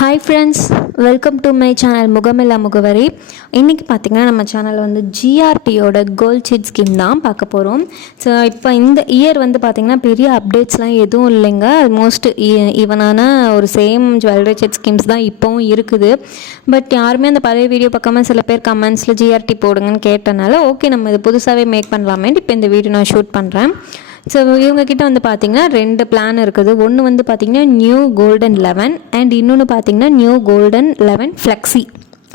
Hi friends, welcome to my channel Mugamilla Mugavari. இன்றைக்கி பார்த்திங்கன்னா நம்ம சேனலில் வந்து ஜிஆர்டியோட கோல்ட் சீட் ஸ்கீம் தான் பார்க்க போகிறோம். ஸோ இப்போ இந்த இயர் வந்து பார்த்திங்கன்னா பெரிய அப்டேட்ஸ்லாம் எதுவும் இல்லைங்க. ஆல்மோஸ்ட் ஈவனான ஒரு சேம் ஜுவல்லரி சீட் ஸ்கீம்ஸ் தான் இப்போவும் இருக்குது. பட் யாருமே அந்த பழைய வீடியோ பார்க்காம சில பேர் கமெண்ட்ஸில் ஜிஆர்டி போடுங்கன்னு கேட்டனால ஓகே நம்ம இது புதுசாகவே மேக் பண்ணலாமே இப்போ இந்த வீடியோ நான் ஷூட் பண்ணுறேன். ஸோ இவங்கக்கிட்ட வந்து பார்த்திங்கன்னா 2 பிளான் இருக்குது. ஒன்று வந்து பார்த்திங்கன்னா நியூ கோல்டன் 11 அண்ட் இன்னொன்று பார்த்திங்கன்னா நியூ கோல்டன் 11 ஃப்ளெக்ஸி.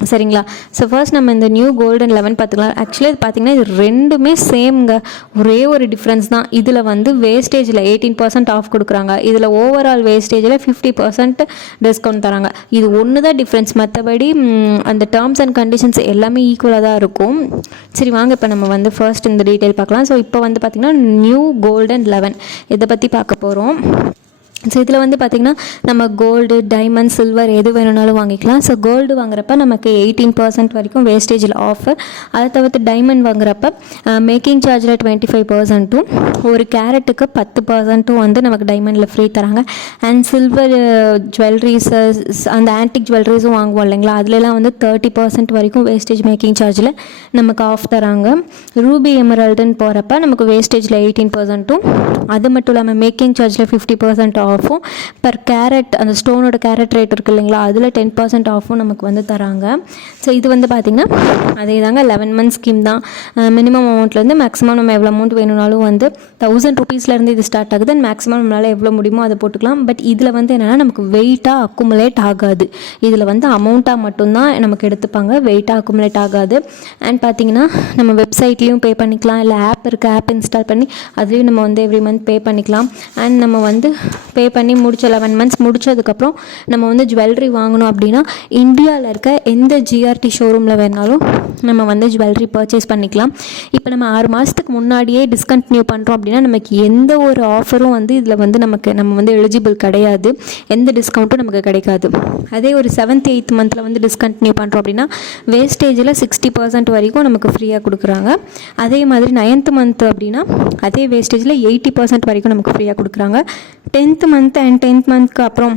சரிங்களா? ஸோ ஃபர்ஸ்ட் நம்ம இந்த நியூ கோல்டன் 11 பார்த்துக்கலாம். ஆக்சுவலி இது பார்த்திங்கன்னா இது ரெண்டுமே சேம்ங்க, ஒரே ஒரு டிஃப்ரென்ஸ் தான். இதில் வந்து வேஸ்டேஜில் 18% ஆஃப் கொடுக்குறாங்க, இதில் ஓவரால் வேஸ்டேஜில் 50% டிஸ்கவுண்ட் தராங்க. இது ஒன்று தான் டிஃப்ரென்ஸ், மற்றபடி அந்த டேர்ம்ஸ் அண்ட் கண்டிஷன்ஸ் எல்லாமே ஈக்குவலாக தான் இருக்கும். சரி வாங்க இப்போ நம்ம வந்து ஃபர்ஸ்ட் இந்த டீட்டெயில் பார்க்கலாம். ஸோ இப்போ வந்து பார்த்திங்கன்னா நியூ கோல்டன் 11 இதை பற்றி பார்க்க போகிறோம். ஸோ இதில் வந்து பார்த்திங்கன்னா நம்ம கோல்டு, டைமண்ட், சில்வர் எது வேணும்னாலும் வாங்கிக்கலாம். ஸோ கோல்டு வாங்குறப்ப நமக்கு 18% வரைக்கும் வேஸ்டேஜில் ஆஃபு. அதை தவிர்த்து டைமண்ட் வாங்குறப்ப மேக்கிங் சார்ஜில் 25%, ஒரு கேரட்டுக்கு 10% வந்து நமக்கு டைமண்டில் ஃப்ரீ தராங்க. அண்ட் சில்வர் ஜுவல்லரிஸ், அந்த ஆன்டிக் ஜுவல்லரிஸும் வாங்குவோம் இல்லைங்களா, அதுலலாம் வந்து 30% வரைக்கும் வேஸ்டேஜ் மேக்கிங் சார்ஜில் நமக்கு ஆஃப் தராங்க. ரூபி எமரால்டுன்னு போகிறப்ப நமக்கு வேஸ்டேஜில் 18%, அது மட்டும் இல்லாமல் மேக்கிங் சார்ஜில் 50% ஆஃபும், பர் கேரட் அந்த ஸ்டோனோட கேரட் ரேட் இருக்குது இல்லைங்களா, அதில் 10% ஆஃபும் நமக்கு வந்து தராங்க. ஸோ இது வந்து பார்த்திங்கன்னா அதே தாங்க 11 மந்த் ஸ்கீம் தான். மினிமம் அமௌண்ட்லேருந்து மேக்ஸிமம் நம்ம எவ்வளோ அமௌண்ட் வேணும்னாலும் வந்து 1000 ருபீஸ்லேருந்து இது ஸ்டார்ட் ஆகுது. அண்ட் மேக்ஸிமம் நம்மளால் எவ்வளோ முடியுமோ அதை போட்டுக்கலாம். பட் இதில் வந்து என்னென்னா நமக்கு வெயிட்டாக அக்குமுலேட் ஆகாது. இதில் வந்து அமௌண்ட்டாக மட்டும்தான் நமக்கு எடுத்துப்பாங்க, வெயிட்டாக அக்குமுலேட் ஆகாது. அண்ட் பார்த்திங்கன்னா நம்ம வெப்சைட்லேயும் பே பண்ணிக்கலாம், இல்லை ஆப் இருக்குது, ஆப் இன்ஸ்டால் பண்ணி அதுலேயும் நம்ம வந்து எவ்ரி மந்த் பே பண்ணிக்கலாம். அண்ட் நம்ம வந்து பே பண்ணி முடிச்ச 11 மந்த்ஸ் முடித்ததுக்கப்புறம் நம்ம வந்து ஜுவல்லரி வாங்கணும் அப்படின்னா இந்தியாவில் இருக்க எந்த ஜிஆர்டி ஷோரூமில் வேணாலும் நம்ம வந்து ஜுவல்லரி பர்ச்சேஸ் பண்ணிக்கலாம். இப்போ நம்ம 6 மாதத்துக்கு முன்னாடியே டிஸ்கண்டினியூ பண்ணுறோம் அப்படின்னா நமக்கு எந்த ஒரு ஆஃபரும் வந்து இதில் வந்து நம்ம வந்து எலிஜிபிள் கிடையாது, எந்த டிஸ்கவுண்ட்டும் நமக்கு கிடைக்காது. அதே ஒரு 7th 8th மந்தில் வந்து டிஸ்கண்டினியூ பண்ணுறோம் அப்படின்னா வேஸ்டேஜில் 60% வரைக்கும் நமக்கு ஃப்ரீயாக கொடுக்குறாங்க. அதே மாதிரி 9th மந்த் அப்படின்னா அதே வேஸ்டேஜில் 80% வரைக்கும் நமக்கு ஃப்ரீயாக கொடுக்குறாங்க. 10th மந்த் அண்ட் 10th மந்த்க்கு அப்புறம்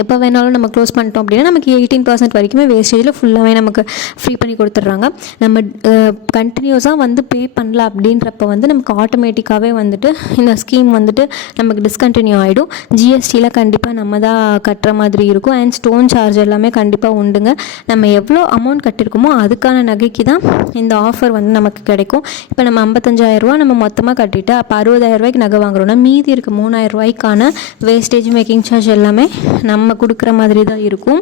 எப்போ வேணாலும் நம்ம க்ளோஸ் பண்ணிட்டோம் அப்படின்னா நமக்கு 18% வரைக்குமே வேஸ்டேஜில் ஃபுல்லாகவே நமக்கு ஃப்ரீ பண்ணி கொடுத்துட்றாங்க. நம்ம கண்டினியூஸாக வந்து பே பண்ணல அப்படின்றப்ப வந்து நமக்கு ஆட்டோமேட்டிக்காகவே வந்துட்டு இந்த ஸ்கீம் வந்துட்டு நமக்கு டிஸ்கண்டினியூ ஆகிடும். ஜிஎஸ்டியில் கண்டிப்பாக நம்ம தான் கட்டுற மாதிரி இருக்கும். அண்ட் ஸ்டோன் சார்ஜ் எல்லாமே கண்டிப்பாக உண்டுங்க. நம்ம எவ்வளோ அமௌண்ட் கட்டியிருக்கோமோ அதுக்கான நகைக்கு தான் இந்த ஆஃபர் வந்து நமக்கு கிடைக்கும். இப்போ நம்ம 55,000 ரூபா நம்ம மொத்தமாக கட்டிட்டு அப்போ 60,000 ரூபாய்க்கு நகை வாங்குறோம்னா மீதி இருக்க 3,000 ரூபாய்க்கான வேஸ்டேஜ் மேக்கிங் சார்ஜ் எல்லாமே நம்ம கொடுக்குற மாதிரி தான் இருக்கும்.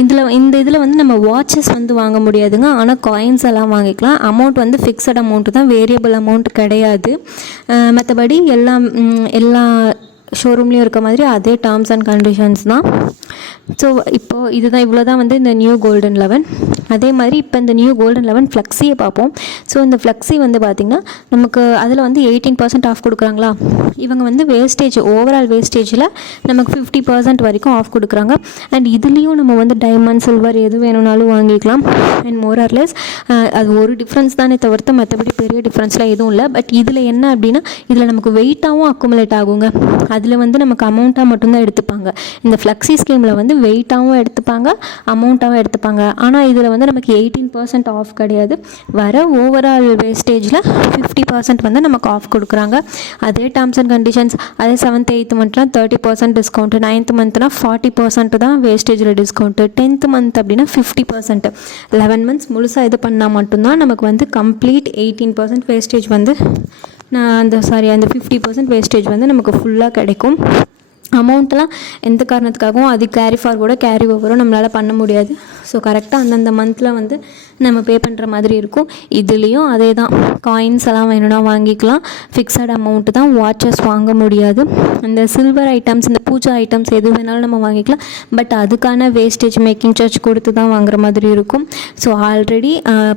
இதில் வந்து நம்ம வாட்சஸ் வந்து வாங்க முடியாதுங்க, ஆனால் காயின்ஸ் எல்லாம் வாங்கிக்கலாம். அமௌண்ட் வந்து ஃபிக்ஸட் அமௌண்ட்டு தான், வேரியபிள் அமௌண்ட் கிடையாது. மற்றபடி எல்லா ஷோரூம்லேயும் இருக்க மாதிரி அதே டேர்ம்ஸ் அண்ட் கண்டிஷன்ஸ் தான். ஸோ இப்போது இதுதான், இவ்வளோ தான் வந்து இந்த நியூ கோல்டன் 11. அதே மாதிரி இப்போ இந்த நியூ கோல்டன் 11 ஃப்ளெக்ஸியை பார்ப்போம். ஸோ இந்த ஃப்ளெக்ஸி வந்து பார்த்திங்கன்னா நமக்கு அதில் வந்து 18% ஆஃப் கொடுக்குறாங்களா. இவங்க வந்து வேஸ்டேஜ், ஓவரால் வேஸ்டேஜில் நமக்கு 50% வரைக்கும் ஆஃப் கொடுக்குறாங்க. அண்ட் இதுலேயும் நம்ம வந்து டைமண்ட், சில்வர் எது வேணும்னாலும் வாங்கிக்கலாம். அண்ட் மோரார்லெஸ் அது ஒரு டிஃப்ரென்ஸ் தானே தவிர்த்து மற்றபடி பெரிய டிஃப்ரென்ஸ்லாம் எதுவும் இல்லை. பட் இதில் என்ன அப்படின்னா இதில் நமக்கு வெயிட்டாகவும் அக்குமுலேட் ஆகுங்க. அதில் வந்து நமக்கு அமௌண்ட்டாக மட்டும்தான் எடுத்துப்பாங்க. இந்த ஃப்ளெக்ஸி ஸ்கீமில் வந்து வெயிட்டாகவும் எடுத்துப்பாங்க, அமௌண்ட்டாகவும் எடுத்துப்பாங்க. ஆனால் இதில் வந்து நமக்கு 18% ஆஃப் கிடையாது. வர ஓவரால் வேஸ்டேஜில் 50% வந்து நமக்கு ஆஃப் கொடுக்குறாங்க. அதே டேர்ம்ஸ் அண்ட் கண்டிஷன்ஸ். அதே 7th 8th மந்த்லாம் 30% டிஸ்கவுண்ட்டு, 9th மந்த்னா 40% தான் வேஸ்டேஜில் டிஸ்கவுண்ட்டு, 10th மந்த் அப்படின்னா 50%. 11 மந்த்ஸ் முழுசாக இது பண்ணால் மட்டும்தான் நமக்கு வந்து கம்ப்ளீட் 18% வேஸ்டேஜ் வந்து அந்த 50% வேஸ்டேஜ் வந்து நமக்கு ஃபுல்லாக கிடைக்கும். அமௌண்ட்டெலாம் எந்த காரணத்துக்காகவும் அது கேரி ஃபார்வர்டோ கேரி ஓவரோ நம்மளால் பண்ண முடியாது. ஸோ கரெக்டாக அந்தந்த மந்தில் வந்து நம்ம பே பண்ணுற மாதிரி இருக்கும். இதுலேயும் அதே தான், காயின்ஸ் எல்லாம் வேணும்னா வாங்கிக்கலாம், ஃபிக்ஸட் அமௌண்ட்டு தான், வாட்சஸ் வாங்க முடியாது. இந்த சில்வர் ஐட்டம்ஸ், இந்த பூஜா ஐட்டம்ஸ் எது வேணாலும் நம்ம வாங்கிக்கலாம். பட் அதுக்கான வேஸ்டேஜ் மேக்கிங் சார்ஜ் கொடுத்து தான் வாங்குற மாதிரி இருக்கும். ஸோ ஆல்ரெடி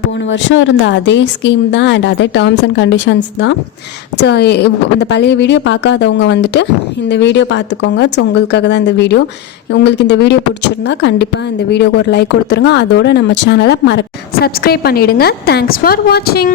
போன வருஷம் இருந்த அதே ஸ்கீம் தான் அண்ட் அதே டேர்ம்ஸ் அண்ட் கண்டிஷன்ஸ் தான். ஸோ இந்த பழைய வீடியோ பார்க்காதவங்க வந்துட்டு இந்த வீடியோ பார்த்துக்கோங்க. ஸோ உங்களுக்காக தான் இந்த வீடியோ. உங்களுக்கு இந்த வீடியோ பிடிச்சிருந்தா கண்டிப்பாக இந்த வீடியோக்கு ஒரு லைக் கொடுத்துருங்க. அதோடு நம்ம சேனலை சப்ஸ்கிரைப் பண்ணிவிடுங்க. தேங்க்ஸ் ஃபார் வாட்சிங்.